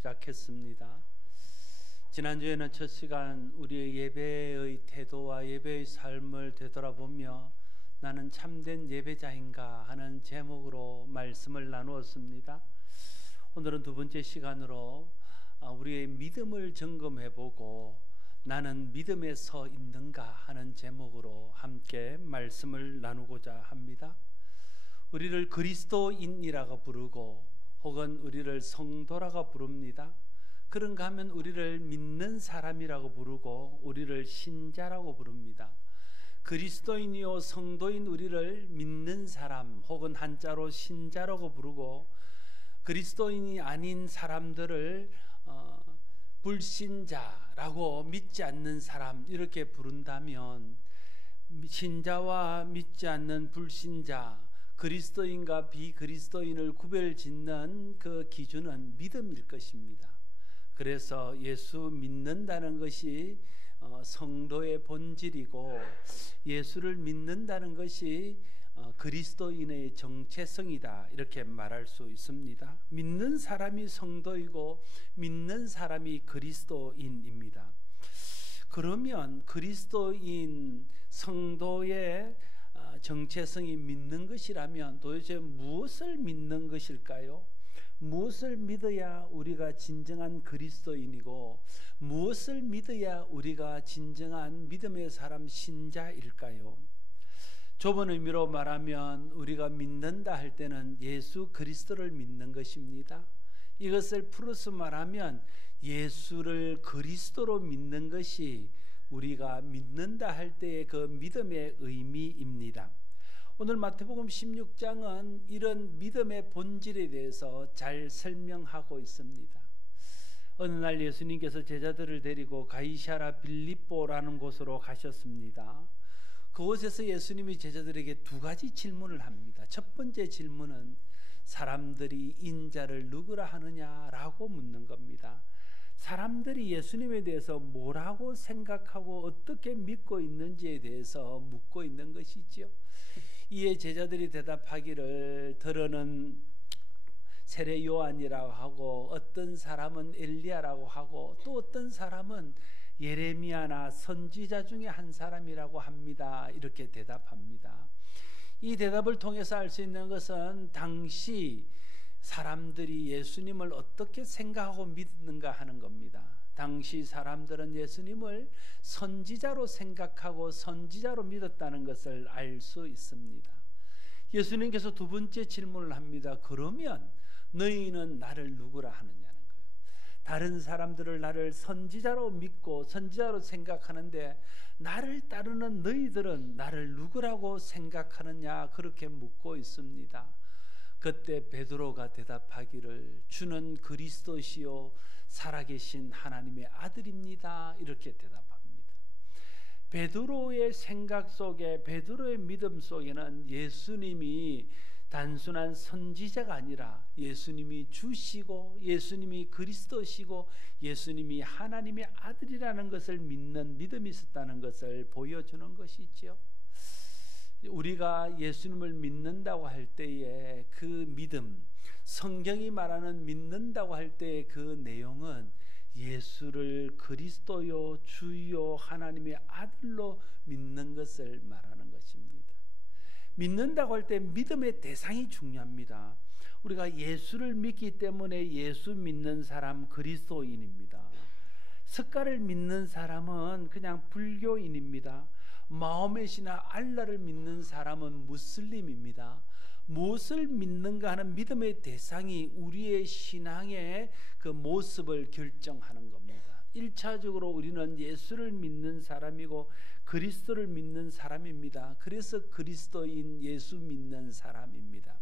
시작했습니다. 지난주에는 첫 시간 우리의 예배의 태도와 예배의 삶을 되돌아보며 나는 참된 예배자인가 하는 제목으로 말씀을 나누었습니다. 오늘은 두 번째 시간으로 우리의 믿음을 점검해보고 나는 믿음에 서 있는가 하는 제목으로 함께 말씀을 나누고자 합니다. 우리를 그리스도인이라고 부르고 혹은 우리를 성도라고 부릅니다. 그런가 하면 우리를 믿는 사람이라고 부르고 우리를 신자라고 부릅니다. 그리스도인이요 성도인 우리를 믿는 사람 혹은 한자로 신자라고 부르고 그리스도인이 아닌 사람들을 불신자라고 믿지 않는 사람 이렇게 부른다면 신자와 믿지 않는 불신자 그리스도인과 비그리스도인을 구별짓는 그 기준은 믿음일 것입니다. 그래서 예수 믿는다는 것이 성도의 본질이고 예수를 믿는다는 것이 그리스도인의 정체성이다 이렇게 말할 수 있습니다. 믿는 사람이 성도이고 믿는 사람이 그리스도인입니다. 그러면 그리스도인 성도의 정체성이 믿는 것이라면 도대체 무엇을 믿는 것일까요? 무엇을 믿어야 우리가 진정한 그리스도인이고 무엇을 믿어야 우리가 진정한 믿음의 사람 신자일까요? 좁은 의미로 말하면 우리가 믿는다 할 때는 예수 그리스도를 믿는 것입니다. 이것을 풀어서 말하면 예수를 그리스도로 믿는 것이 우리가 믿는다 할 때의 그 믿음의 의미입니다. 오늘 마태복음 16장은 이런 믿음의 본질에 대해서 잘 설명하고 있습니다. 어느 날 예수님께서 제자들을 데리고 가이사랴 빌립보라는 곳으로 가셨습니다. 그곳에서 예수님이 제자들에게 두 가지 질문을 합니다. 첫 번째 질문은 사람들이 인자를 누구라 하느냐라고 묻는 겁니다. 사람들이 예수님에 대해서 뭐라고 생각하고 어떻게 믿고 있는지에 대해서 묻고 있는 것이죠. 이에 제자들이 대답하기를 들어는 세례 요한이라고 하고 어떤 사람은 엘리야라고 하고 또 어떤 사람은 예레미야나 선지자 중에 한 사람이라고 합니다. 이렇게 대답합니다. 이 대답을 통해서 알 수 있는 것은 당시 사람들이 예수님을 어떻게 생각하고 믿는가 하는 겁니다. 당시 사람들은 예수님을 선지자로 생각하고 선지자로 믿었다는 것을 알 수 있습니다. 예수님께서 두 번째 질문을 합니다. 그러면 너희는 나를 누구라 하느냐는 거예요. 다른 사람들을 나를 선지자로 믿고 선지자로 생각하는데 나를 따르는 너희들은 나를 누구라고 생각하느냐 그렇게 묻고 있습니다. 그때 베드로가 대답하기를 주는 그리스도시요 살아계신 하나님의 아들입니다. 이렇게 대답합니다. 베드로의 생각 속에 베드로의 믿음 속에는 예수님이 단순한 선지자가 아니라 예수님이 주시고 예수님이 그리스도시고 예수님이 하나님의 아들이라는 것을 믿는 믿음이 있었다는 것을 보여주는 것이죠. 우리가 예수님을 믿는다고 할 때에 그 믿음, 성경이 말하는 믿는다고 할 때의 그 내용은 예수를 그리스도요 주요 하나님의 아들로 믿는 것을 말하는 것입니다. 믿는다고 할 때 믿음의 대상이 중요합니다. 우리가 예수를 믿기 때문에 예수 믿는 사람 그리스도인입니다. 석가를 믿는 사람은 그냥 불교인입니다. 마호멧이나 알라를 믿는 사람은 무슬림입니다. 무엇을 믿는가 하는 믿음의 대상이 우리의 신앙의 그 모습을 결정하는 겁니다. 1차적으로 우리는 예수를 믿는 사람이고 그리스도를 믿는 사람입니다. 그래서 그리스도인 예수 믿는 사람입니다.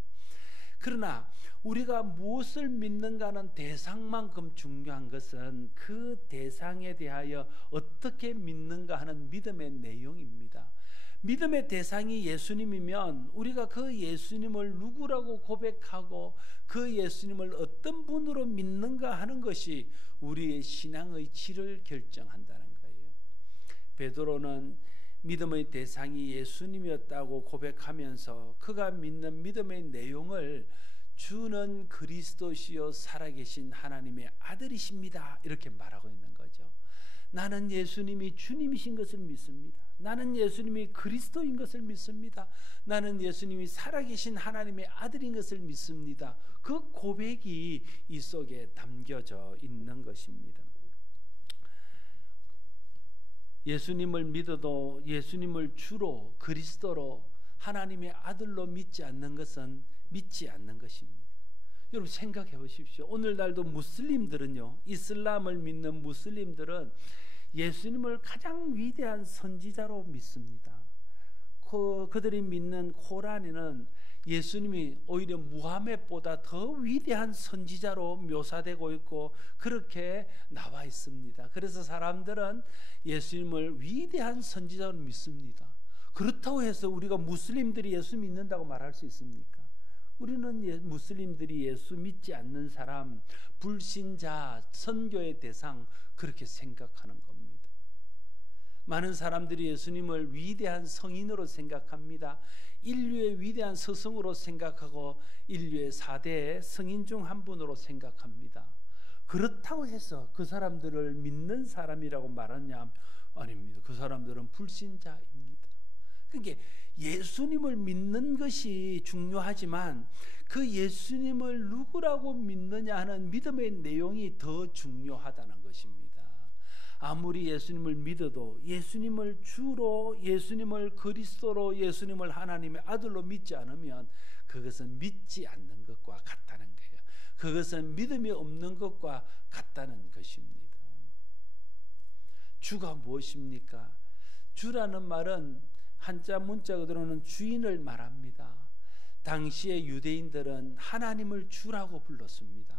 그러나 우리가 무엇을 믿는가는 대상만큼 중요한 것은 그 대상에 대하여 어떻게 믿는가 하는 믿음의 내용입니다. 믿음의 대상이 예수님이면 우리가 그 예수님을 누구라고 고백하고 그 예수님을 어떤 분으로 믿는가 하는 것이 우리의 신앙의 질을 결정한다는 거예요. 베드로는 믿음의 대상이 예수님이었다고 고백하면서 그가 믿는 믿음의 내용을 주는 그리스도시요 살아계신 하나님의 아들이십니다. 이렇게 말하고 있는 거죠. 나는 예수님이 주님이신 것을 믿습니다. 나는 예수님이 그리스도인 것을 믿습니다. 나는 예수님이 살아계신 하나님의 아들인 것을 믿습니다. 그 고백이 이 속에 담겨져 있는 것입니다. 예수님을 믿어도 예수님을 주로 그리스도로 하나님의 아들로 믿지 않는 것은 믿지 않는 것입니다. 여러분 생각해 보십시오. 오늘날도 무슬림들은요, 이슬람을 믿는 무슬림들은 예수님을 가장 위대한 선지자로 믿습니다. 그들이 믿는 코란에는 예수님이 오히려 무하메드보다 더 위대한 선지자로 묘사되고 있고 그렇게 나와 있습니다. 그래서 사람들은 예수님을 위대한 선지자로 믿습니다. 그렇다고 해서 우리가 무슬림들이 예수 믿는다고 말할 수 있습니까? 우리는 무슬림들이 예수 믿지 않는 사람, 불신자, 선교의 대상 그렇게 생각하는 겁니다. 많은 사람들이 예수님을 위대한 성인으로 생각합니다. 인류의 위대한 스승으로 생각하고 인류의 4대 성인 중 한 분으로 생각합니다. 그렇다고 해서 그 사람들을 믿는 사람이라고 말하냐? 아닙니다. 그 사람들은 불신자입니다. 그러니까 예수님을 믿는 것이 중요하지만 그 예수님을 누구라고 믿느냐 하는 믿음의 내용이 더 중요하다는 것입니다. 아무리 예수님을 믿어도 예수님을 주로, 예수님을 그리스도로, 예수님을 하나님의 아들로 믿지 않으면 그것은 믿지 않는 것과 같다는 거예요. 그것은 믿음이 없는 것과 같다는 것입니다. 주가 무엇입니까? 주라는 말은 한자 문자 그대로는 주인을 말합니다. 당시의 유대인들은 하나님을 주라고 불렀습니다.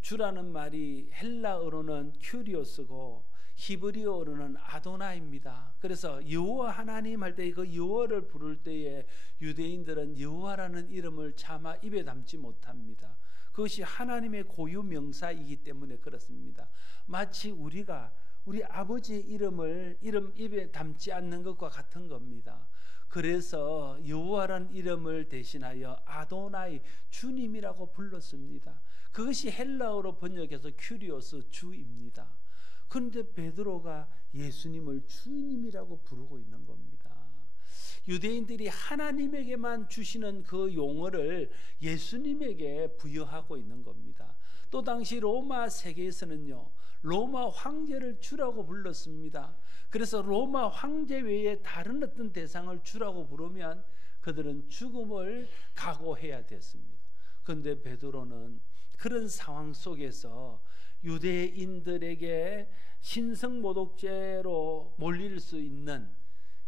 주라는 말이 헬라어로는 큐리오스고 히브리어로는 아도나입니다. 그래서 여호와 하나님 할 때 그 여호와를 부를 때에 유대인들은 여호와라는 이름을 차마 입에 담지 못합니다. 그것이 하나님의 고유 명사이기 때문에 그렇습니다. 마치 우리가 우리 아버지의 이름 입에 담지 않는 것과 같은 겁니다. 그래서 여호와라는 이름을 대신하여 아도나이, 주님이라고 불렀습니다. 그것이 헬라어로 번역해서 큐리오스, 주입니다. 그런데 베드로가 예수님을 주님이라고 부르고 있는 겁니다. 유대인들이 하나님에게만 주시는 그 용어를 예수님에게 부여하고 있는 겁니다. 또 당시 로마 세계에서는요, 로마 황제를 주라고 불렀습니다. 그래서 로마 황제 외에 다른 어떤 대상을 주라고 부르면 그들은 죽음을 각오해야 됐습니다. 그런데 베드로는 그런 상황 속에서 유대인들에게 신성모독죄로 몰릴 수 있는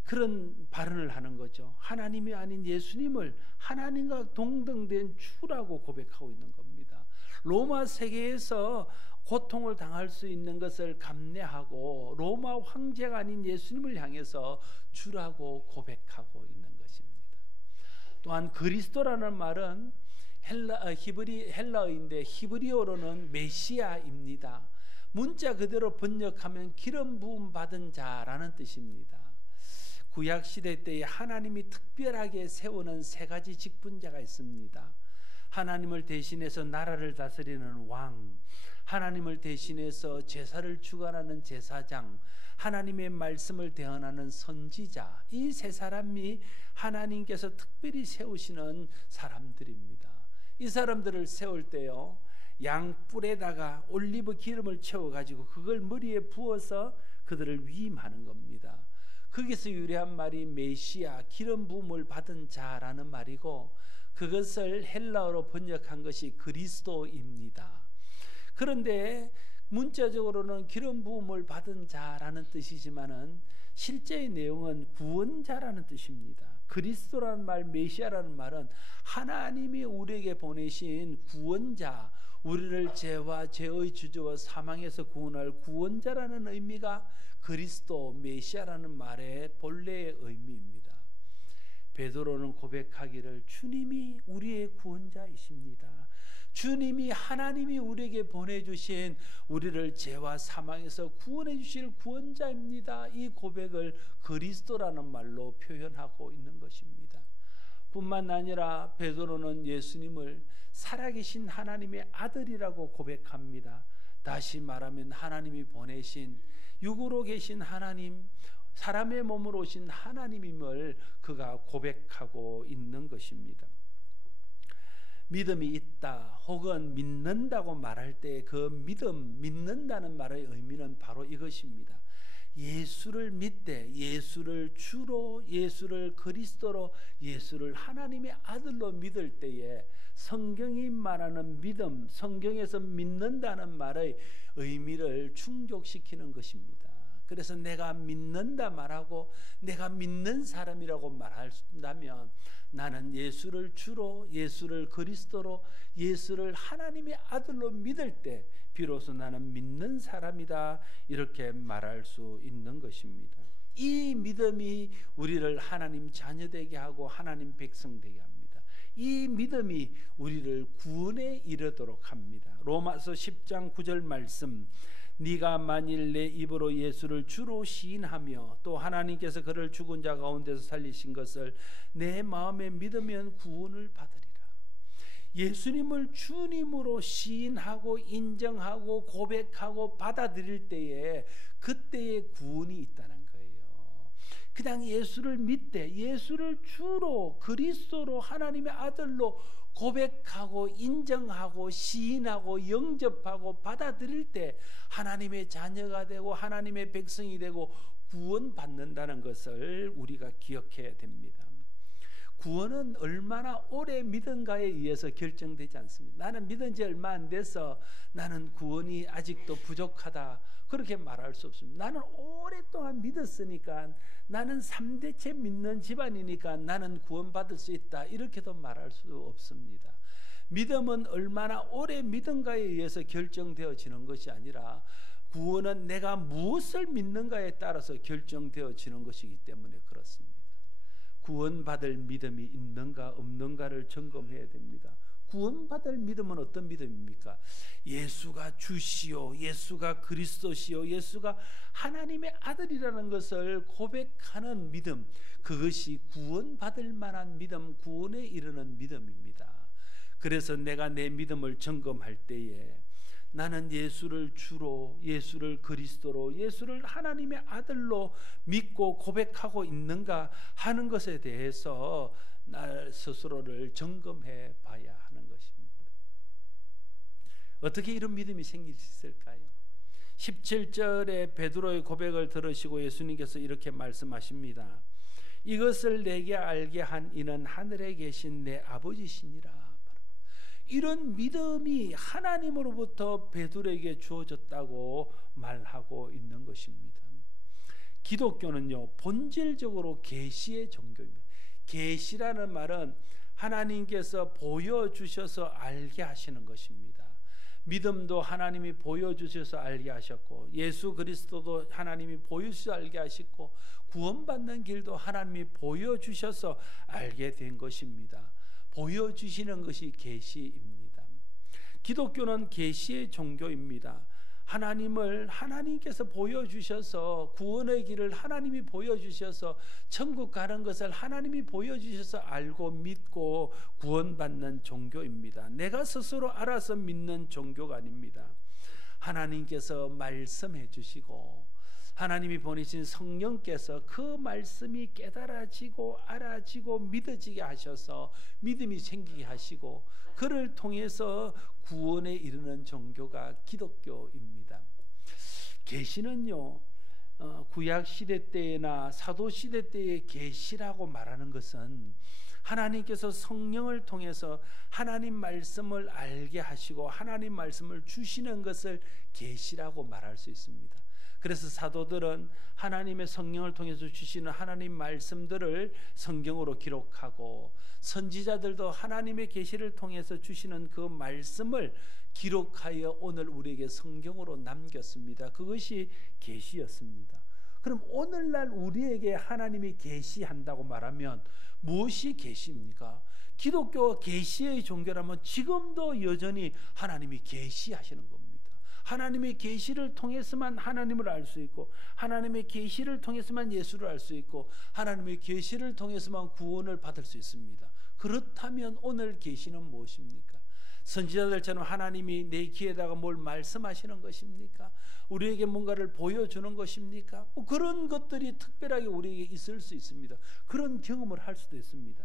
그런 발언을 하는 거죠. 하나님이 아닌 예수님을 하나님과 동등된 주라고 고백하고 있는 겁니다. 로마 세계에서 고통을 당할 수 있는 것을 감내하고 로마 황제가 아닌 예수님을 향해서 주라고 고백하고 있는 것입니다. 또한 그리스도라는 말은 헬라어인데 히브리어로는 메시아입니다. 문자 그대로 번역하면 기름 부음 받은 자라는 뜻입니다. 구약 시대 때에 하나님이 특별하게 세우는 세 가지 직분자가 있습니다. 하나님을 대신해서 나라를 다스리는 왕, 하나님을 대신해서 제사를 주관하는 제사장, 하나님의 말씀을 대언하는 선지자, 이 세 사람이 하나님께서 특별히 세우시는 사람들입니다. 이 사람들을 세울 때요, 양뿔에다가 올리브 기름을 채워가지고 그걸 머리에 부어서 그들을 위임하는 겁니다. 거기서 유래한 말이 메시아, 기름 부음을 받은 자라는 말이고, 그것을 헬라어로 번역한 것이 그리스도입니다. 그런데 문자적으로는 기름 부음을 받은 자라는 뜻이지만은 실제의 내용은 구원자라는 뜻입니다. 그리스도라는 말, 메시아라는 말은 하나님이 우리에게 보내신 구원자, 우리를 죄와 죄의 주저와 사망에서 구원할 구원자라는 의미가 그리스도, 메시아라는 말의 본래의 의미입니다. 베드로는 고백하기를 주님이 우리의 구원자이십니다. 주님이, 하나님이 우리에게 보내주신 우리를 죄와 사망에서 구원해 주실 구원자입니다. 이 고백을 그리스도라는 말로 표현하고 있는 것입니다. 뿐만 아니라 베드로는 예수님을 살아계신 하나님의 아들이라고 고백합니다. 다시 말하면 하나님이 보내신 육으로 계신 하나님, 사람의 몸으로 오신 하나님임을 그가 고백하고 있는 것입니다. 믿음이 있다 혹은 믿는다고 말할 때 그 믿음, 믿는다는 말의 의미는 바로 이것입니다. 예수를 믿되 예수를 주로, 예수를 그리스도로, 예수를 하나님의 아들로 믿을 때에 성경이 말하는 믿음, 성경에서 믿는다는 말의 의미를 충족시키는 것입니다. 그래서 내가 믿는다 말하고 내가 믿는 사람이라고 말한다면 나는 예수를 주로, 예수를 그리스도로, 예수를 하나님의 아들로 믿을 때 비로소 나는 믿는 사람이다, 이렇게 말할 수 있는 것입니다. 이 믿음이 우리를 하나님 자녀되게 하고 하나님 백성 되게 합니다. 이 믿음이 우리를 구원에 이르도록 합니다. 로마서 10장 9절 말씀, 네가 만일 내 입으로 예수를 주로 시인하며 또 하나님께서 그를 죽은 자 가운데서 살리신 것을 내 마음에 믿으면 구원을 받으리라. 예수님을 주님으로 시인하고 인정하고 고백하고 받아들일 때에 그때의 구원이 있다는 거예요. 그냥 예수를 믿되 예수를 주로 그리스도로 하나님의 아들로 고백하고 인정하고 시인하고 영접하고 받아들일 때 하나님의 자녀가 되고 하나님의 백성이 되고 구원받는다는 것을 우리가 기억해야 됩니다. 구원은 얼마나 오래 믿은가에 의해서 결정되지 않습니다. 나는 믿은 지 얼마 안 돼서 나는 구원이 아직도 부족하다, 그렇게 말할 수 없습니다. 나는 오랫동안 믿었으니까, 나는 3대째 믿는 집안이니까 나는 구원받을 수 있다, 이렇게도 말할 수 없습니다. 믿음은 얼마나 오래 믿은가에 의해서 결정되어지는 것이 아니라 구원은 내가 무엇을 믿는가에 따라서 결정되어지는 것이기 때문에 그렇습니다. 구원받을 믿음이 있는가 없는가를 점검해야 됩니다. 구원받을 믿음은 어떤 믿음입니까? 예수가 주시오, 예수가 그리스도시오, 예수가 하나님의 아들이라는 것을 고백하는 믿음, 그것이 구원받을 만한 믿음, 구원에 이르는 믿음입니다. 그래서 내가 내 믿음을 점검할 때에 나는 예수를 주로, 예수를 그리스도로, 예수를 하나님의 아들로 믿고 고백하고 있는가 하는 것에 대해서 나 스스로를 점검해 봐야 하는 것입니다. 어떻게 이런 믿음이 생길 수 있을까요? 17절에 베드로의 고백을 들으시고 예수님께서 이렇게 말씀하십니다. 이것을 내게 알게 한 이는 하늘에 계신 내 아버지시니라. 이런 믿음이 하나님으로부터 베드로에게 주어졌다고 말하고 있는 것입니다. 기독교는요, 본질적으로 계시의 종교입니다. 계시라는 말은 하나님께서 보여주셔서 알게 하시는 것입니다. 믿음도 하나님이 보여주셔서 알게 하셨고, 예수 그리스도도 하나님이 보여주셔서 알게 하시고, 구원받는 길도 하나님이 보여주셔서 알게 된 것입니다. 보여주시는 것이 계시입니다. 기독교는 계시의 종교입니다. 하나님을 하나님께서 보여주셔서, 구원의 길을 하나님이 보여주셔서, 천국 가는 것을 하나님이 보여주셔서 알고 믿고 구원받는 종교입니다. 내가 스스로 알아서 믿는 종교가 아닙니다. 하나님께서 말씀해 주시고 하나님이 보내신 성령께서 그 말씀이 깨달아지고 알아지고 믿어지게 하셔서 믿음이 생기게 하시고, 그를 통해서 구원에 이르는 종교가 기독교입니다. 계시는요, 구약 시대 때나 사도 시대 때의 계시라고 말하는 것은 하나님께서 성령을 통해서 하나님 말씀을 알게 하시고 하나님 말씀을 주시는 것을 계시라고 말할 수 있습니다. 그래서 사도들은 하나님의 성령을 통해서 주시는 하나님 말씀들을 성경으로 기록하고, 선지자들도 하나님의 계시를 통해서 주시는 그 말씀을 기록하여 오늘 우리에게 성경으로 남겼습니다. 그것이 계시였습니다. 그럼 오늘날 우리에게 하나님이 계시한다고 말하면 무엇이 계시입니까? 기독교가 계시의 종교라면 지금도 여전히 하나님이 계시하시는 겁니다. 하나님의 계시를 통해서만 하나님을 알 수 있고, 하나님의 계시를 통해서만 예수를 알 수 있고, 하나님의 계시를 통해서만 구원을 받을 수 있습니다. 그렇다면 오늘 계시는 무엇입니까? 선지자들처럼 하나님이 내 귀에다가 뭘 말씀하시는 것입니까? 우리에게 뭔가를 보여주는 것입니까? 뭐 그런 것들이 특별하게 우리에게 있을 수 있습니다. 그런 경험을 할 수도 있습니다.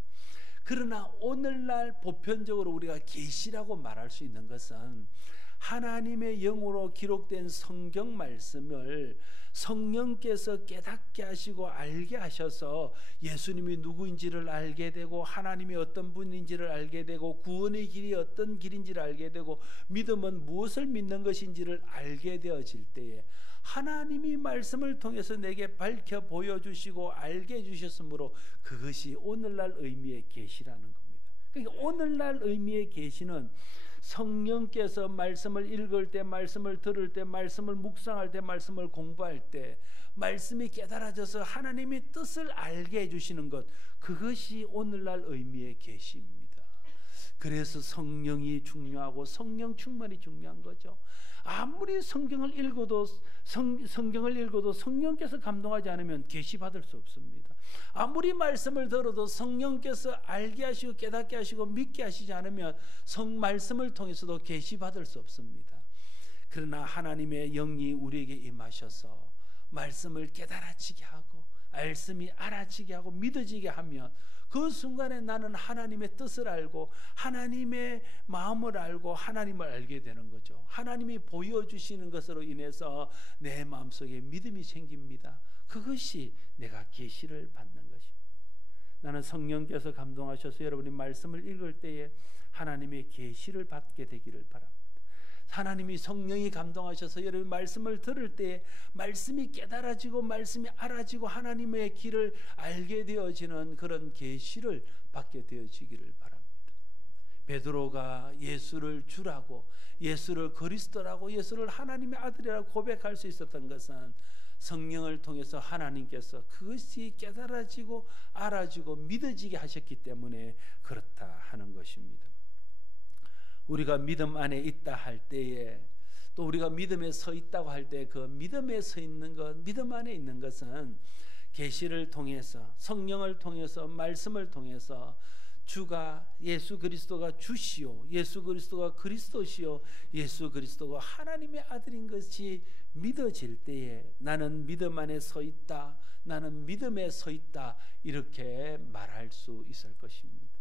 그러나 오늘날 보편적으로 우리가 계시라고 말할 수 있는 것은 하나님의 영으로 기록된 성경 말씀을 성령께서 깨닫게 하시고 알게 하셔서 예수님이 누구인지를 알게 되고 하나님이 어떤 분인지를 알게 되고 구원의 길이 어떤 길인지를 알게 되고 믿음은 무엇을 믿는 것인지를 알게 되어질 때에 하나님이 말씀을 통해서 내게 밝혀 보여주시고 알게 해주셨으므로 그것이 오늘날 의미의 계시라는 겁니다. 그러니까 오늘날 의미의 계시는 성령께서 말씀을 읽을 때, 말씀을 들을 때, 말씀을 묵상할 때, 말씀을 공부할 때 말씀이 깨달아져서 하나님의 뜻을 알게 해주시는 것, 그것이 오늘날 의미의 계시입니다. 그래서 성령이 중요하고 성령 충만이 중요한 거죠. 아무리 성경을 읽어도 성령께서 감동하지 않으면 계시 받을 수 없습니다. 아무리 말씀을 들어도 성령께서 알게 하시고 깨닫게 하시고 믿게 하시지 않으면 말씀을 통해서도 계시 받을 수 없습니다. 그러나 하나님의 영이 우리에게 임하셔서 말씀을 깨달아지게 하고 말씀이 알아지게 하고 믿어지게 하면 그 순간에 나는 하나님의 뜻을 알고 하나님의 마음을 알고 하나님을 알게 되는 거죠. 하나님이 보여주시는 것으로 인해서 내 마음속에 믿음이 생깁니다. 그것이 내가 계시를 받는 것입니다. 나는 성령께서 감동하셔서 여러분이 말씀을 읽을 때에 하나님의 계시를 받게 되기를 바랍니다. 하나님이 성령이 감동하셔서 여러분 말씀을 들을 때 말씀이 깨달아지고 말씀이 알아지고 하나님의 길을 알게 되어지는 그런 계시를 받게 되어지기를 바랍니다. 베드로가 예수를 주라고, 예수를 그리스도라고, 예수를 하나님의 아들이라고 고백할 수 있었던 것은 성령을 통해서 하나님께서 그것이 깨달아지고 알아지고 믿어지게 하셨기 때문에 그렇다 하는 것입니다. 우리가 믿음 안에 있다 할 때에, 또 우리가 믿음에 서 있다고 할 때 그 믿음에 서 있는 것, 믿음 안에 있는 것은 계시를 통해서, 성령을 통해서, 말씀을 통해서 주가, 예수 그리스도가 주시오, 예수 그리스도가 그리스도시오, 예수 그리스도가 하나님의 아들인 것이 믿어질 때에 나는 믿음 안에 서 있다, 나는 믿음에 서 있다, 이렇게 말할 수 있을 것입니다.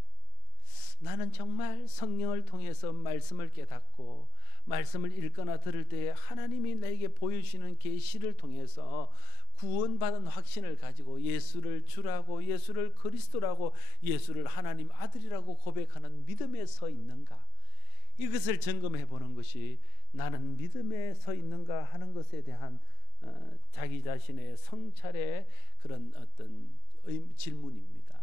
나는 정말 성령을 통해서 말씀을 깨닫고 말씀을 읽거나 들을 때 하나님이 나에게 보여주시는 계시를 통해서 구원받은 확신을 가지고 예수를 주라고, 예수를 그리스도라고, 예수를 하나님 아들이라고 고백하는 믿음에 서 있는가, 이것을 점검해 보는 것이 나는 믿음에 서 있는가 하는 것에 대한 자기 자신의 성찰의 그런 어떤 질문입니다.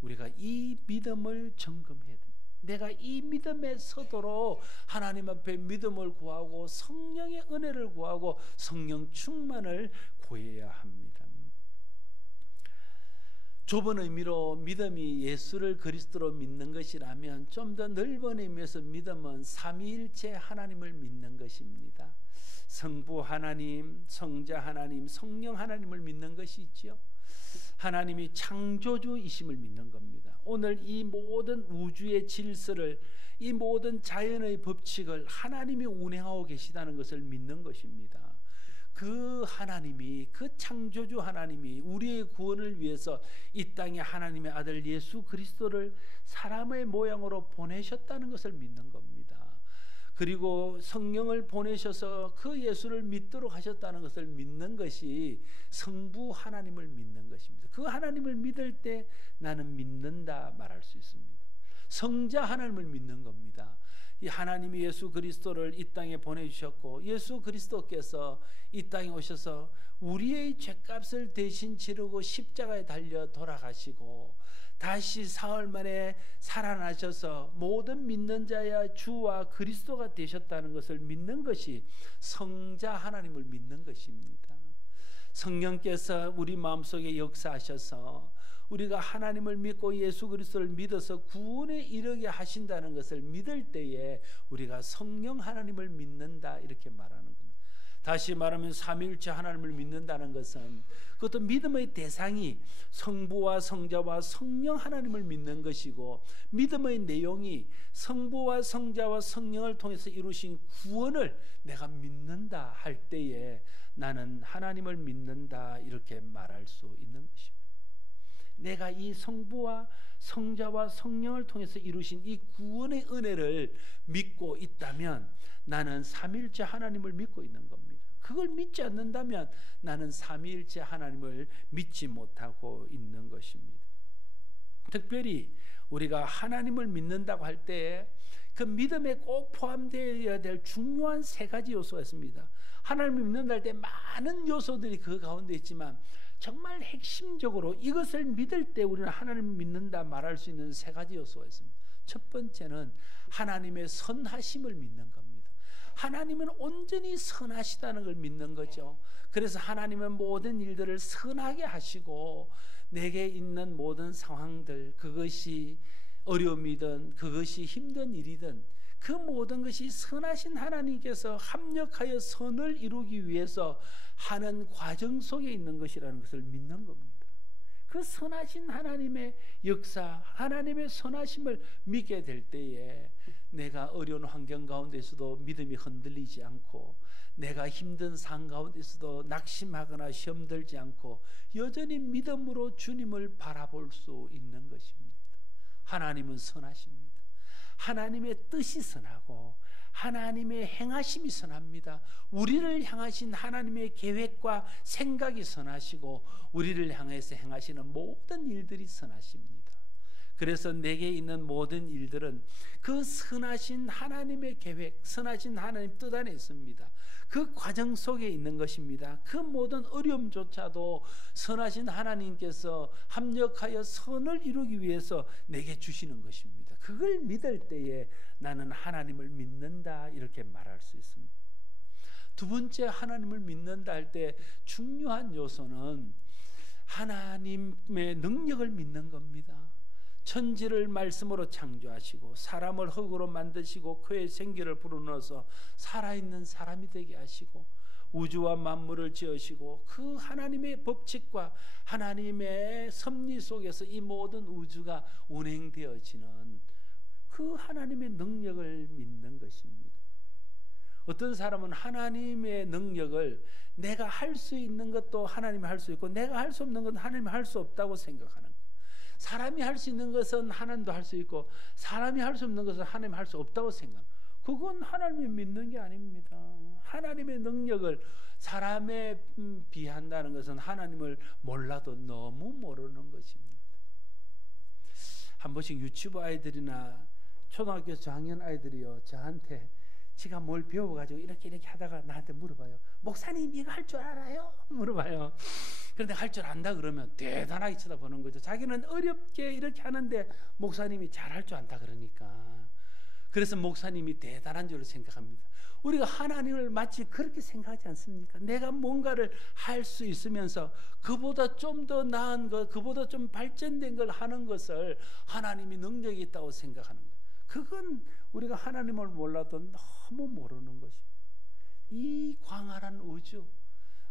우리가 이 믿음을 점검해야 됩니다. 내가 이 믿음에 서도록 하나님 앞에 믿음을 구하고 성령의 은혜를 구하고 성령 충만을 구해야 합니다. 좁은 의미로 믿음이 예수를 그리스도로 믿는 것이라면 좀 더 넓은 의미에서 믿음은 삼위일체 하나님을 믿는 것입니다. 성부 하나님, 성자 하나님, 성령 하나님을 믿는 것이 있죠. 하나님이 창조주이심을 믿는 겁니다. 오늘 이 모든 우주의 질서를, 이 모든 자연의 법칙을 하나님이 운행하고 계시다는 것을 믿는 것입니다. 그 하나님이, 그 창조주 하나님이 우리의 구원을 위해서 이 땅에 하나님의 아들 예수 그리스도를 사람의 모양으로 보내셨다는 것을 믿는 겁니다. 그리고 성령을 보내셔서 그 예수를 믿도록 하셨다는 것을 믿는 것이 성부 하나님을 믿는 것입니다. 그 하나님을 믿을 때 나는 믿는다 말할 수 있습니다. 성자 하나님을 믿는 겁니다. 이 하나님이 예수 그리스도를 이 땅에 보내주셨고 예수 그리스도께서 이 땅에 오셔서 우리의 죄값을 대신 치르고 십자가에 달려 돌아가시고 다시 사흘 만에 살아나셔서 모든 믿는 자야 주와 그리스도가 되셨다는 것을 믿는 것이 성자 하나님을 믿는 것입니다. 성령께서 우리 마음속에 역사하셔서 우리가 하나님을 믿고 예수 그리스도를 믿어서 구원에 이르게 하신다는 것을 믿을 때에 우리가 성령 하나님을 믿는다 이렇게 말하는 겁니다. 다시 말하면 삼위일체 하나님을 믿는다는 것은 그것도 믿음의 대상이 성부와 성자와 성령 하나님을 믿는 것이고, 믿음의 내용이 성부와 성자와 성령을 통해서 이루신 구원을 내가 믿는다 할 때에 나는 하나님을 믿는다 이렇게 말할 수 있는 것입니다. 내가 이 성부와 성자와 성령을 통해서 이루신 이 구원의 은혜를 믿고 있다면 나는 삼위일체 하나님을 믿고 있는 겁니다. 그걸 믿지 않는다면 나는 삼위일체 하나님을 믿지 못하고 있는 것입니다. 특별히 우리가 하나님을 믿는다고 할 때 그 믿음에 꼭 포함되어야 될 중요한 세 가지 요소가 있습니다. 하나님을 믿는다 할 때 많은 요소들이 그 가운데 있지만 정말 핵심적으로 이것을 믿을 때 우리는 하나님을 믿는다 말할 수 있는 세 가지 요소가 있습니다. 첫 번째는 하나님의 선하심을 믿는 겁니다. 하나님은 온전히 선하시다는 걸 믿는 거죠. 그래서 하나님은 모든 일들을 선하게 하시고 내게 있는 모든 상황들, 그것이 어려움이든 그것이 힘든 일이든 그 모든 것이 선하신 하나님께서 합력하여 선을 이루기 위해서 하는 과정 속에 있는 것이라는 것을 믿는 겁니다. 그 선하신 하나님의 역사, 하나님의 선하심을 믿게 될 때에 내가 어려운 환경 가운데서도 믿음이 흔들리지 않고, 내가 힘든 상 가운데서도 낙심하거나 시험 들지 않고 여전히 믿음으로 주님을 바라볼 수 있는 것입니다. 하나님은 선하십니다. 하나님의 뜻이 선하고 하나님의 행하심이 선합니다. 우리를 향하신 하나님의 계획과 생각이 선하시고 우리를 향해서 행하시는 모든 일들이 선하십니다. 그래서 내게 있는 모든 일들은 그 선하신 하나님의 계획, 선하신 하나님 뜻 안에 있습니다. 그 과정 속에 있는 것입니다. 그 모든 어려움조차도 선하신 하나님께서 합력하여 선을 이루기 위해서 내게 주시는 것입니다. 그걸 믿을 때에 나는 하나님을 믿는다 이렇게 말할 수 있습니다. 두 번째, 하나님을 믿는다 할 때 중요한 요소는 하나님의 능력을 믿는 겁니다. 천지를 말씀으로 창조하시고 사람을 흙으로 만드시고 그의 생기를 불어넣어서 살아있는 사람이 되게 하시고 우주와 만물을 지으시고 그 하나님의 법칙과 하나님의 섭리 속에서 이 모든 우주가 운행되어지는 그 하나님의 능력을 믿는 것입니다. 어떤 사람은 하나님의 능력을 내가 할 수 있는 것도 하나님이 할 수 있고 내가 할 수 없는 것은 하나님이 할 수 없다고 생각하는 거예요. 사람이 할 수 있는 것은 하나님도 할 수 있고 사람이 할 수 없는 것은 하나님이 할 수 없다고 생각합니다. 그건 하나님을 믿는 게 아닙니다. 하나님의 능력을 사람에 비한다는 것은 하나님을 몰라도 너무 모르는 것입니다. 한 번씩 유치부 아이들이나 초등학교 저학년 아이들이요 저한테 지가 뭘 배워가지고 이렇게 하다가 나한테 물어봐요. 목사님 이거 할 줄 알아요? 물어봐요. 그런데 할 줄 안다 그러면 대단하게 쳐다보는 거죠. 자기는 어렵게 이렇게 하는데 목사님이 잘할 줄 안다 그러니까. 그래서 목사님이 대단한 줄 생각합니다. 우리가 하나님을 마치 그렇게 생각하지 않습니까? 내가 뭔가를 할 수 있으면서 그보다 좀 더 나은 것, 그보다 좀 발전된 걸 하는 것을 하나님이 능력이 있다고 생각하는 거예요. 그건 우리가 하나님을 몰라도 너무 모르는 것입니다. 이 광활한 우주,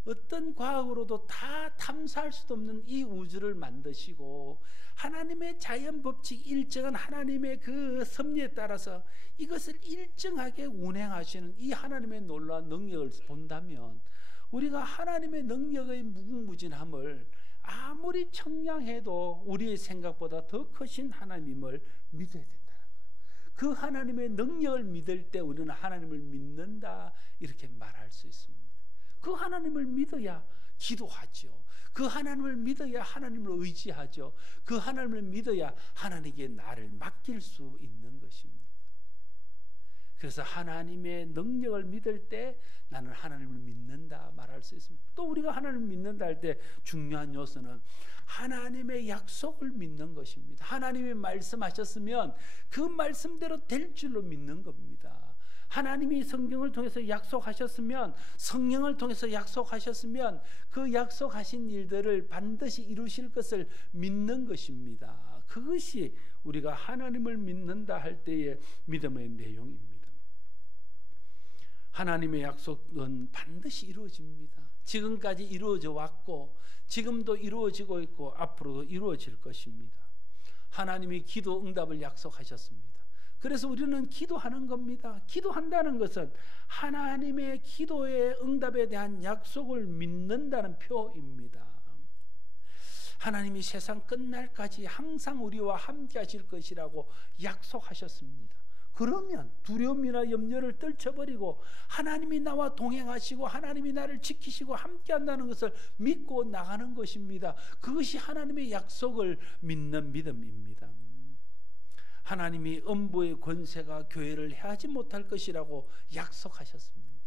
어떤 과학으로도 다 탐사할 수도 없는 이 우주를 만드시고 하나님의 자연 법칙, 일정한 하나님의 그 섭리에 따라서 이것을 일정하게 운행하시는 이 하나님의 놀라운 능력을 본다면 우리가 하나님의 능력의 무궁무진함을 아무리 청량해도 우리의 생각보다 더 크신 하나님을 믿어야 된다는 거예요. 그 하나님의 능력을 믿을 때 우리는 하나님을 믿는다 이렇게 말할 수 있습니다. 그 하나님을 믿어야 기도하죠. 그 하나님을 믿어야 하나님을 의지하죠. 그 하나님을 믿어야 하나님께 나를 맡길 수 있는 것입니다. 그래서 하나님의 능력을 믿을 때 나는 하나님을 믿는다 말할 수 있습니다. 또 우리가 하나님을 믿는다 할 때 중요한 요소는 하나님의 약속을 믿는 것입니다. 하나님이 말씀하셨으면 그 말씀대로 될 줄로 믿는 겁니다. 하나님이 성경을 통해서 약속하셨으면, 성령을 통해서 약속하셨으면 그 약속하신 일들을 반드시 이루실 것을 믿는 것입니다. 그것이 우리가 하나님을 믿는다 할 때의 믿음의 내용입니다. 하나님의 약속은 반드시 이루어집니다. 지금까지 이루어져 왔고 지금도 이루어지고 있고 앞으로도 이루어질 것입니다. 하나님이 기도 응답을 약속하셨습니다. 그래서 우리는 기도하는 겁니다. 기도한다는 것은 하나님의 기도의 응답에 대한 약속을 믿는다는 표입니다. 하나님이 세상 끝날까지 항상 우리와 함께 하실 것이라고 약속하셨습니다. 그러면 두려움이나 염려를 떨쳐버리고 하나님이 나와 동행하시고 하나님이 나를 지키시고 함께 한다는 것을 믿고 나가는 것입니다. 그것이 하나님의 약속을 믿는 믿음입니다. 하나님이 음부의 권세가 교회를 해하지 못할 것이라고 약속하셨습니다.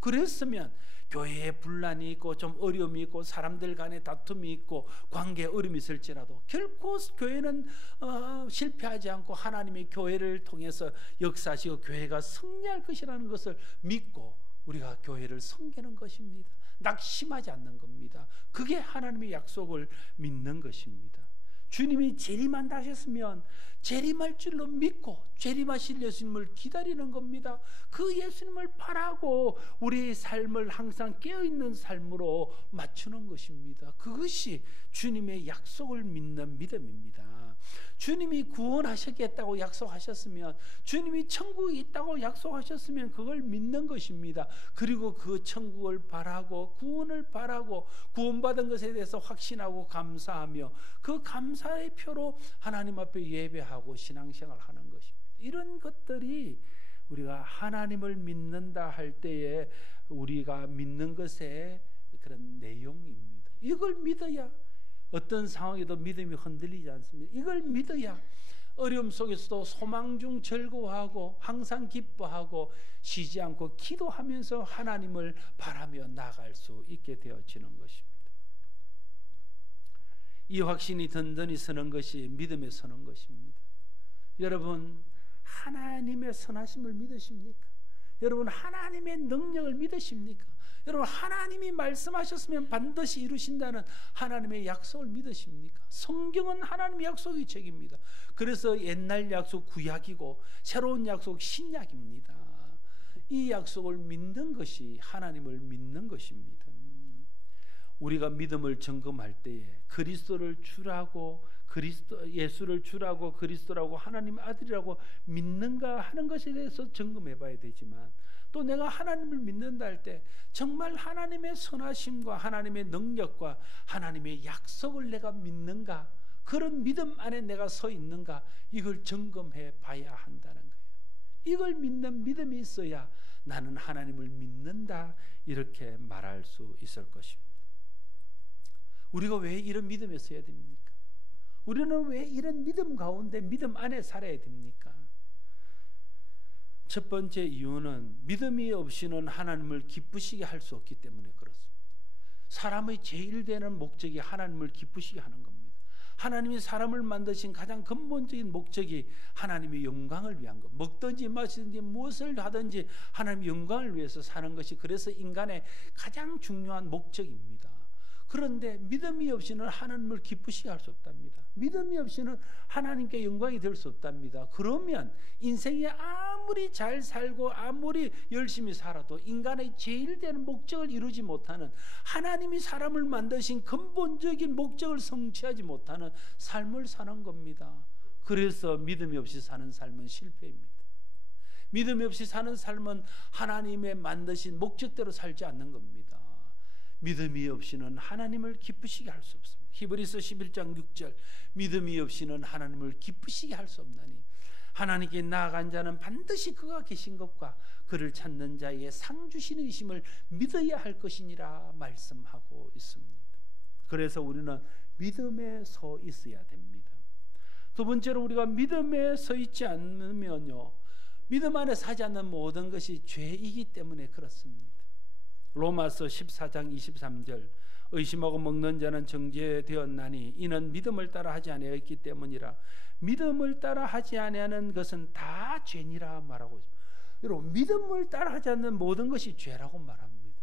그랬으면 교회에 분란이 있고 좀 어려움이 있고 사람들 간에 다툼이 있고 관계에 어려움이 있을지라도 결코 교회는 실패하지 않고 하나님의 교회를 통해서 역사하시고 교회가 승리할 것이라는 것을 믿고 우리가 교회를 섬기는 것입니다. 낙심하지 않는 겁니다. 그게 하나님의 약속을 믿는 것입니다. 주님이 재림한다 하셨으면 재림할 줄로 믿고 재림하실 예수님을 기다리는 겁니다. 그 예수님을 바라고 우리의 삶을 항상 깨어있는 삶으로 맞추는 것입니다. 그것이 주님의 약속을 믿는 믿음입니다. 주님이 구원하시겠다고 약속하셨으면, 주님이 천국이 있다고 약속하셨으면 그걸 믿는 것입니다. 그리고 그 천국을 바라고 구원을 바라고 구원받은 것에 대해서 확신하고 감사하며 그 감사의 표로 하나님 앞에 예배하고 신앙생활을 하는 것입니다. 이런 것들이 우리가 하나님을 믿는다 할 때에 우리가 믿는 것의 그런 내용입니다. 이걸 믿어야 어떤 상황에도 믿음이 흔들리지 않습니다. 이걸 믿어야 어려움 속에서도 소망 중 즐거워하고 항상 기뻐하고 쉬지 않고 기도하면서 하나님을 바라며 나아갈 수 있게 되어지는 것입니다. 이 확신이 든든히 서는 것이 믿음에 서는 것입니다. 여러분, 하나님의 선하심을 믿으십니까? 여러분, 하나님의 능력을 믿으십니까? 여러분, 하나님이 말씀하셨으면 반드시 이루신다는 하나님의 약속을 믿으십니까? 성경은 하나님의 약속의 책입니다. 그래서 옛날 약속 구약이고 새로운 약속 신약입니다. 이 약속을 믿는 것이 하나님을 믿는 것입니다. 우리가 믿음을 점검할 때에 그리스도를 주라고 예수를 주라고 그리스도라고 하나님의 아들이라고 믿는가 하는 것에 대해서 점검해 봐야 되지만, 또 내가 하나님을 믿는다 할 때 정말 하나님의 선하심과 하나님의 능력과 하나님의 약속을 내가 믿는가, 그런 믿음 안에 내가 서 있는가, 이걸 점검해 봐야 한다는 거예요. 이걸 믿는 믿음이 있어야 나는 하나님을 믿는다 이렇게 말할 수 있을 것입니다. 우리가 왜 이런 믿음에 서야 됩니까? 우리는 왜 이런 믿음 가운데 믿음 안에 살아야 됩니까? 첫 번째 이유는 믿음이 없이는 하나님을 기쁘시게 할 수 없기 때문에 그렇습니다. 사람의 제일 되는 목적이 하나님을 기쁘시게 하는 겁니다. 하나님이 사람을 만드신 가장 근본적인 목적이 하나님의 영광을 위한 것. 먹든지 마시든지 무엇을 하든지 하나님의 영광을 위해서 사는 것이 그래서 인간의 가장 중요한 목적입니다. 그런데 믿음이 없이는 하나님을 기쁘시게 할 수 없답니다. 믿음이 없이는 하나님께 영광이 될 수 없답니다. 그러면 인생이 아무리 잘 살고 아무리 열심히 살아도 인간의 제일 되는 목적을 이루지 못하는, 하나님이 사람을 만드신 근본적인 목적을 성취하지 못하는 삶을 사는 겁니다. 그래서 믿음이 없이 사는 삶은 실패입니다. 믿음이 없이 사는 삶은 하나님의 만드신 목적대로 살지 않는 겁니다. 믿음이 없이는 하나님을 기쁘시게 할 수 없습니다. 히브리서 11장 6절, 믿음이 없이는 하나님을 기쁘시게 할 수 없나니 하나님께 나아간 자는 반드시 그가 계신 것과 그를 찾는 자의 상 주시는 이심을 믿어야 할 것이니라 말씀하고 있습니다. 그래서 우리는 믿음에 서 있어야 됩니다. 두 번째로, 우리가 믿음에 서 있지 않으면요, 믿음 안에 사지 않는 모든 것이 죄이기 때문에 그렇습니다. 로마서 14장 23절, 의심하고 먹는 자는 정죄되었나니 이는 믿음을 따라 하지 아니하였기 때문이라. 믿음을 따라 하지 아니하는 것은 다 죄니라 말하고 있습니다. 여러분, 믿음을 따라 하지 않는 모든 것이 죄라고 말합니다.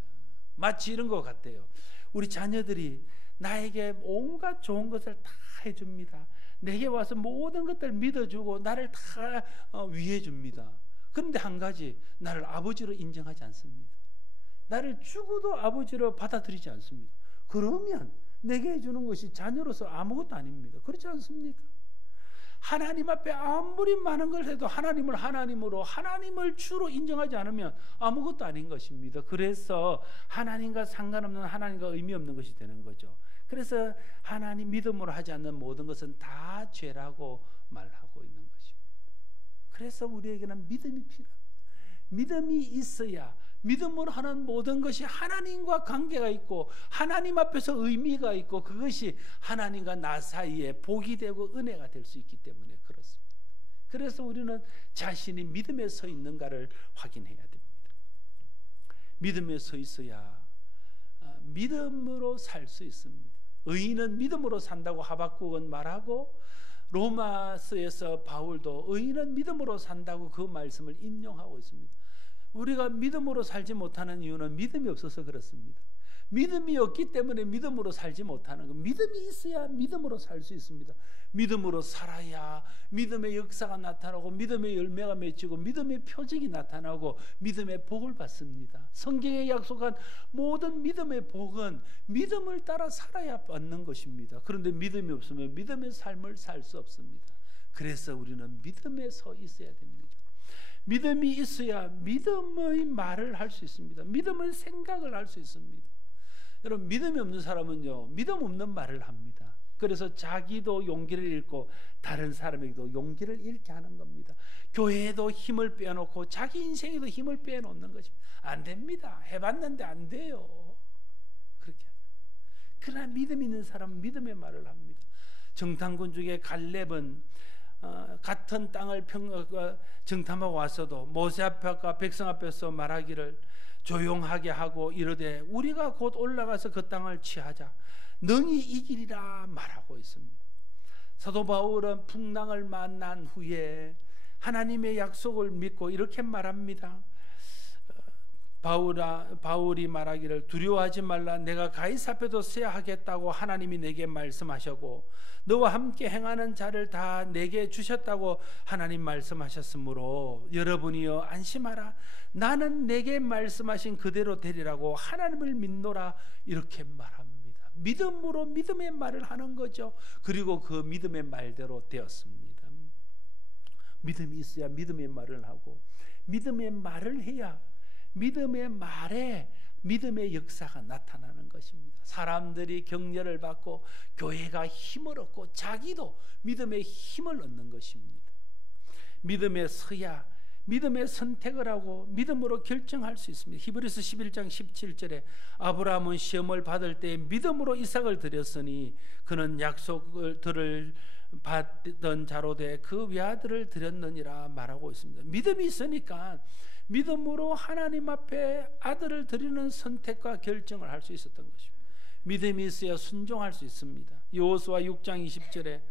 마치 이런 것 같아요. 우리 자녀들이 나에게 온갖 좋은 것을 다 해줍니다. 내게 와서 모든 것들 믿어주고 나를 다 위해줍니다. 그런데 한 가지, 나를 아버지로 인정하지 않습니다. 나를 죽어도 아버지로 받아들이지 않습니다. 그러면 내게 해주는 것이 자녀로서 아무것도 아닙니다. 그렇지 않습니까? 하나님 앞에 아무리 많은 걸 해도 하나님을 하나님으로, 하나님을 주로 인정하지 않으면 아무것도 아닌 것입니다. 그래서 하나님과 상관없는, 하나님과 의미 없는 것이 되는 거죠. 그래서 하나님 믿음으로 하지 않는 모든 것은 다 죄라고 말하고 있는 것입니다. 그래서 우리에게는 믿음이 필요합니다. 믿음이 있어야 믿음으로 하는 모든 것이 하나님과 관계가 있고 하나님 앞에서 의미가 있고 그것이 하나님과 나 사이에 복이 되고 은혜가 될 수 있기 때문에 그렇습니다. 그래서 우리는 자신이 믿음에 서 있는가를 확인해야 됩니다. 믿음에 서 있어야 믿음으로 살 수 있습니다. 의인은 믿음으로 산다고 하박국은 말하고, 로마서에서 바울도 의인은 믿음으로 산다고 그 말씀을 인용하고 있습니다. 우리가 믿음으로 살지 못하는 이유는 믿음이 없어서 그렇습니다. 믿음이 없기 때문에 믿음으로 살지 못하는 것. 믿음이 있어야 믿음으로 살 수 있습니다. 믿음으로 살아야 믿음의 역사가 나타나고 믿음의 열매가 맺히고 믿음의 표적이 나타나고 믿음의 복을 받습니다. 성경에 약속한 모든 믿음의 복은 믿음을 따라 살아야 받는 것입니다. 그런데 믿음이 없으면 믿음의 삶을 살 수 없습니다. 그래서 우리는 믿음에 서 있어야 됩니다. 믿음이 있어야 믿음의 말을 할 수 있습니다. 믿음의 생각을 할 수 있습니다. 여러분, 믿음이 없는 사람은요, 믿음 없는 말을 합니다. 그래서 자기도 용기를 잃고 다른 사람에게도 용기를 잃게 하는 겁니다. 교회에도 힘을 빼놓고 자기 인생에도 힘을 빼놓는 것입니다. 안 됩니다. 해봤는데 안 돼요. 그렇게. 그러나 믿음 있는 사람은 믿음의 말을 합니다. 정탐꾼 중에 갈렙은 같은 땅을 정탐하고 왔어도 모세 앞과 백성 앞에서 말하기를 조용하게 하고 이르되 우리가 곧 올라가서 그 땅을 취하자, 능히 이기리라 말하고 있습니다. 사도 바울은 풍랑을 만난 후에 하나님의 약속을 믿고 이렇게 말합니다. 바울이 말하기를 두려워하지 말라, 내가 가이사 앞에도 서야 하겠다고 하나님이 내게 말씀하셨고 너와 함께 행하는 자를 다 내게 주셨다고 하나님 말씀하셨으므로 여러분이여 안심하라, 나는 내게 말씀하신 그대로 되리라고 하나님을 믿노라, 이렇게 말합니다. 믿음으로 믿음의 말을 하는 거죠. 그리고 그 믿음의 말대로 되었습니다. 믿음이 있어야 믿음의 말을 하고 믿음의 말을 해야 믿음의 말에 믿음의 역사가 나타나는 것입니다. 사람들이 격려를 받고 교회가 힘을 얻고 자기도 믿음의 힘을 얻는 것입니다. 믿음에 서야 믿음의 선택을 하고 믿음으로 결정할 수 있습니다. 히브리서 11장 17절에 아브라함은 시험을 받을 때 믿음으로 이삭을 드렸으니 그는 약속을 들을 받던 자로 돼 그 외아들을 드렸느니라 말하고 있습니다. 믿음이 있으니까 믿음으로 하나님 앞에 아들을 드리는 선택과 결정을 할 수 있었던 것입니다. 믿음이 있어야 순종할 수 있습니다. 여호수아 6장 20절에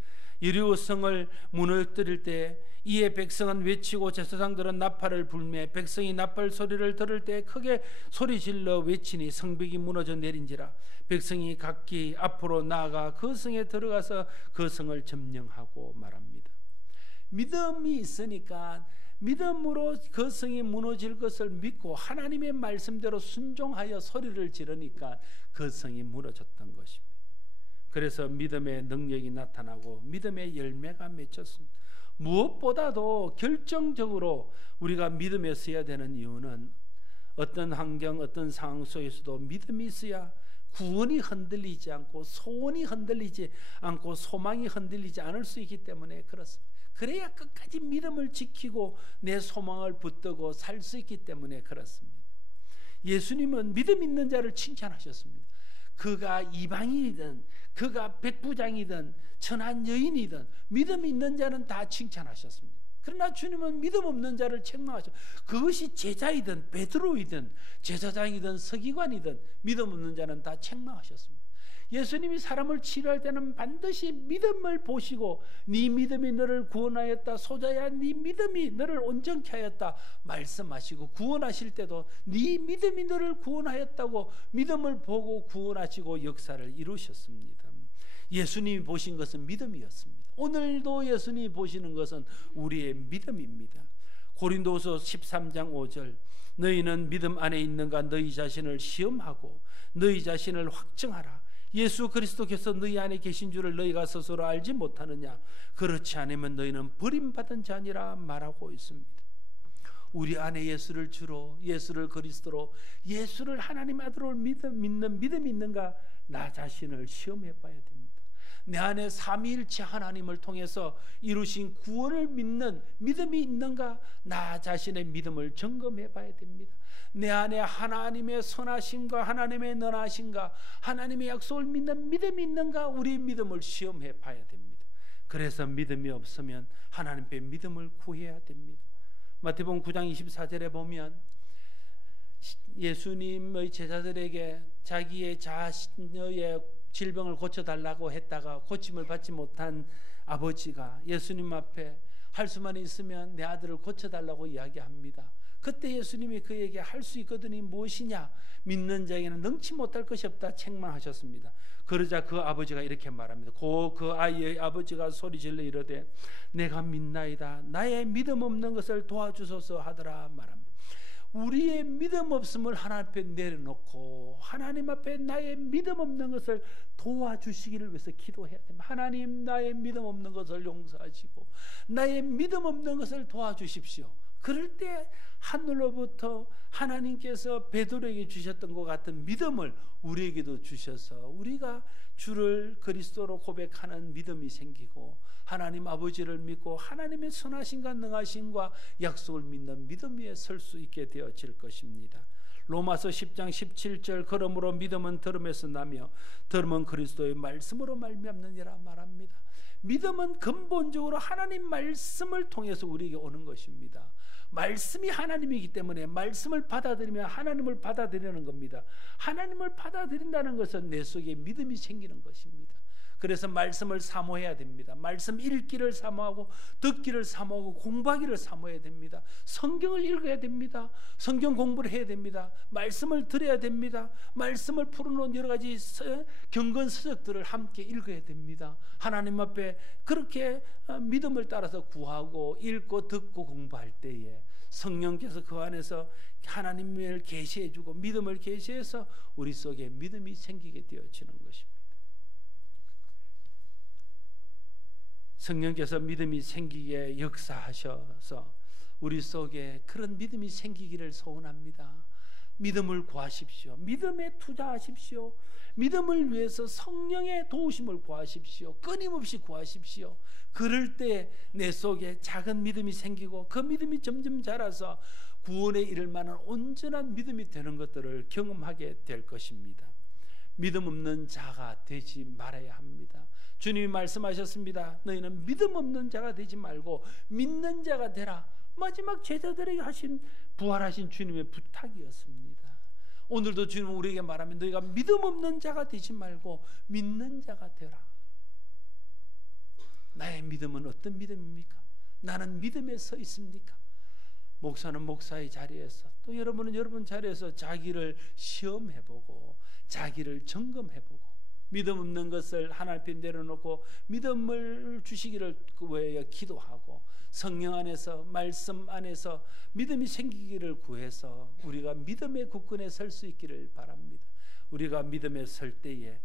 여리고 성을 무너뜨릴 때 이에 백성은 외치고 제사장들은 나팔을 불매 백성이 나팔 소리를 들을 때 크게 소리질러 외치니 성벽이 무너져 내린지라 백성이 각기 앞으로 나아가 그 성에 들어가서 그 성을 점령하고 말합니다. 믿음이 있으니까 믿음으로 그 성이 무너질 것을 믿고 하나님의 말씀대로 순종하여 소리를 지르니까 그 성이 무너졌던 것입니다. 그래서 믿음의 능력이 나타나고 믿음의 열매가 맺혔습니다. 무엇보다도 결정적으로 우리가 믿음에 서야 되는 이유는 어떤 환경, 어떤 상황 속에서도 믿음이 있어야 구원이 흔들리지 않고 소원이 흔들리지 않고 소망이 흔들리지 않을 수 있기 때문에 그렇습니다. 그래야 끝까지 믿음을 지키고 내 소망을 붙들고 살 수 있기 때문에 그렇습니다. 예수님은 믿음 있는 자를 칭찬하셨습니다. 그가 이방인이든 그가 백부장이든 천한 여인이든 믿음 있는 자는 다 칭찬하셨습니다. 그러나 주님은 믿음 없는 자를 책망하셨습니다. 그것이 제자이든 베드로이든 제사장이든 서기관이든 믿음 없는 자는 다 책망하셨습니다. 예수님이 사람을 치료할 때는 반드시 믿음을 보시고 네 믿음이 너를 구원하였다, 소자야 네 믿음이 너를 온전케 하였다 말씀하시고, 구원하실 때도 네 믿음이 너를 구원하였다고 믿음을 보고 구원하시고 역사를 이루셨습니다. 예수님이 보신 것은 믿음이었습니다. 오늘도 예수님이 보시는 것은 우리의 믿음입니다. 고린도후서 13장 5절 너희는 믿음 안에 있는가 너희 자신을 시험하고 너희 자신을 확증하라. 예수 그리스도께서 너희 안에 계신 줄을 너희가 스스로 알지 못하느냐. 그렇지 않으면 너희는 버림받은 자니라 말하고 있습니다. 우리 안에 예수를 주로, 예수를 그리스도로, 예수를 하나님 아들로 믿는 믿음이 있는가 나 자신을 시험해 봐야 됩니다. 내 안에 삼위일체 하나님을 통해서 이루신 구원을 믿는 믿음이 있는가 나 자신의 믿음을 점검해 봐야 됩니다. 내 안에 하나님의 선하심과 하나님의 선하심과 하나님의 약속을 믿는 믿음이 있는가 우리의 믿음을 시험해 봐야 됩니다. 그래서 믿음이 없으면 하나님께 믿음을 구해야 됩니다. 마태복음 9장 24절에 보면 예수님의 제자들에게 자기의 자신의 질병을 고쳐달라고 했다가 고침을 받지 못한 아버지가 예수님 앞에 할 수만 있으면 내 아들을 고쳐달라고 이야기합니다. 그때 예수님이 그에게 할 수 있거든이 무엇이냐 믿는 자에게는 능치 못할 것이 없다 책망하셨습니다. 그러자 그 아버지가 이렇게 말합니다. 그 아이의 아버지가 소리질러 이르되 내가 믿나이다 나의 믿음 없는 것을 도와주소서 하더라 말합니다. 우리의 믿음 없음을 하나님 앞에 내려놓고 하나님 앞에 나의 믿음 없는 것을 도와주시기를 위해서 기도해야 됩니다. 하나님 나의 믿음 없는 것을 용서하시고 나의 믿음 없는 것을 도와주십시오. 그럴 때 하늘로부터 하나님께서 베드로에게 주셨던 것 같은 믿음을 우리에게도 주셔서 우리가 주를 그리스도로 고백하는 믿음이 생기고 하나님 아버지를 믿고 하나님의 선하심과 능하심과 약속을 믿는 믿음 위에 설 수 있게 되어질 것입니다. 로마서 10장 17절 그러므로 믿음은 들음에서 나며 들음은 그리스도의 말씀으로 말미암느니라 말합니다. 믿음은 근본적으로 하나님 말씀을 통해서 우리에게 오는 것입니다. 말씀이 하나님이기 때문에 말씀을 받아들이면 하나님을 받아들이는 겁니다. 하나님을 받아들인다는 것은 내 속에 믿음이 생기는 것입니다. 그래서 말씀을 사모해야 됩니다. 말씀 읽기를 사모하고 듣기를 사모하고 공부하기를 사모해야 됩니다. 성경을 읽어야 됩니다. 성경 공부를 해야 됩니다. 말씀을 들어야 됩니다. 말씀을 풀어놓은 여러 가지 경건 서적들을 함께 읽어야 됩니다. 하나님 앞에 그렇게 믿음을 따라서 구하고 읽고 듣고 공부할 때에 성령께서 그 안에서 하나님을 계시해주고 믿음을 계시해서 우리 속에 믿음이 생기게 되어지는 것입니다. 성령께서 믿음이 생기게 역사하셔서 우리 속에 그런 믿음이 생기기를 소원합니다. 믿음을 구하십시오. 믿음에 투자하십시오. 믿음을 위해서 성령의 도우심을 구하십시오. 끊임없이 구하십시오. 그럴 때 내 속에 작은 믿음이 생기고 그 믿음이 점점 자라서 구원에 이를 만한 온전한 믿음이 되는 것들을 경험하게 될 것입니다. 믿음 없는 자가 되지 말아야 합니다. 주님이 말씀하셨습니다. 너희는 믿음 없는 자가 되지 말고 믿는 자가 되라. 마지막 제자들에게 하신 부활하신 주님의 부탁이었습니다. 오늘도 주님은 우리에게 말하면 너희가 믿음 없는 자가 되지 말고 믿는 자가 되라. 나의 믿음은 어떤 믿음입니까? 나는 믿음에 서 있습니까? 목사는 목사의 자리에서 또 여러분은 여러분 자리에서 자기를 시험해보고 자기를 점검해보고 믿음 없는 것을 하나님 앞에 내려놓고 믿음을 주시기를 위하여 기도하고 성령 안에서 말씀 안에서 믿음이 생기기를 구해서 우리가 믿음의 국근에 설 수 있기를 바랍니다. 우리가 믿음에 설 때에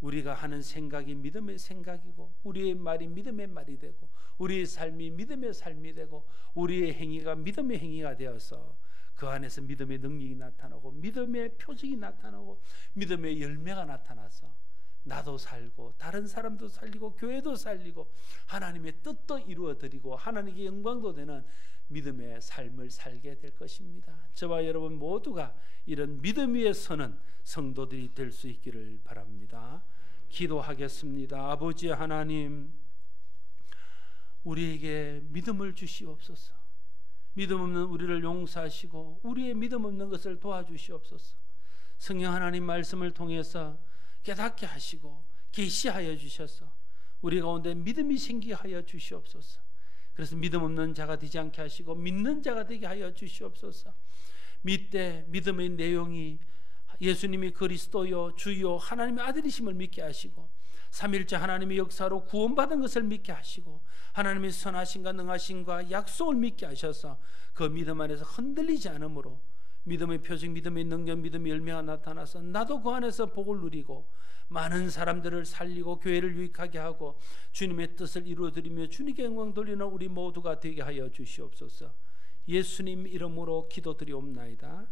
우리가 하는 생각이 믿음의 생각이고 우리의 말이 믿음의 말이 되고 우리의 삶이 믿음의 삶이 되고 우리의 행위가 믿음의 행위가 되어서 그 안에서 믿음의 능력이 나타나고 믿음의 표적이 나타나고 믿음의 열매가 나타나서 나도 살고 다른 사람도 살리고 교회도 살리고 하나님의 뜻도 이루어드리고 하나님께 영광도 되는 믿음의 삶을 살게 될 것입니다. 저와 여러분 모두가 이런 믿음 위에 서는 성도들이 될 수 있기를 바랍니다. 기도하겠습니다. 아버지 하나님, 우리에게 믿음을 주시옵소서. 믿음 없는 우리를 용서하시고 우리의 믿음 없는 것을 도와주시옵소서. 성령 하나님 말씀을 통해서 깨닫게 하시고 계시하여 주셔서 우리 가운데 믿음이 생기게 하여 주시옵소서. 그래서 믿음 없는 자가 되지 않게 하시고 믿는 자가 되게 하여 주시옵소서. 믿되 믿음의 내용이 예수님이 그리스도요 주요 하나님의 아들이심을 믿게 하시고 삼일째 하나님의 역사로 구원받은 것을 믿게 하시고 하나님의 선하심과 능하심과 약속을 믿게 하셔서 그 믿음 안에서 흔들리지 않으므로 믿음의 표징, 믿음의 능력, 믿음의 열매가 나타나서 나도 그 안에서 복을 누리고 많은 사람들을 살리고 교회를 유익하게 하고 주님의 뜻을 이루어드리며 주님께 영광 돌리는 우리 모두가 되게 하여 주시옵소서. 예수님 이름으로 기도드리옵나이다.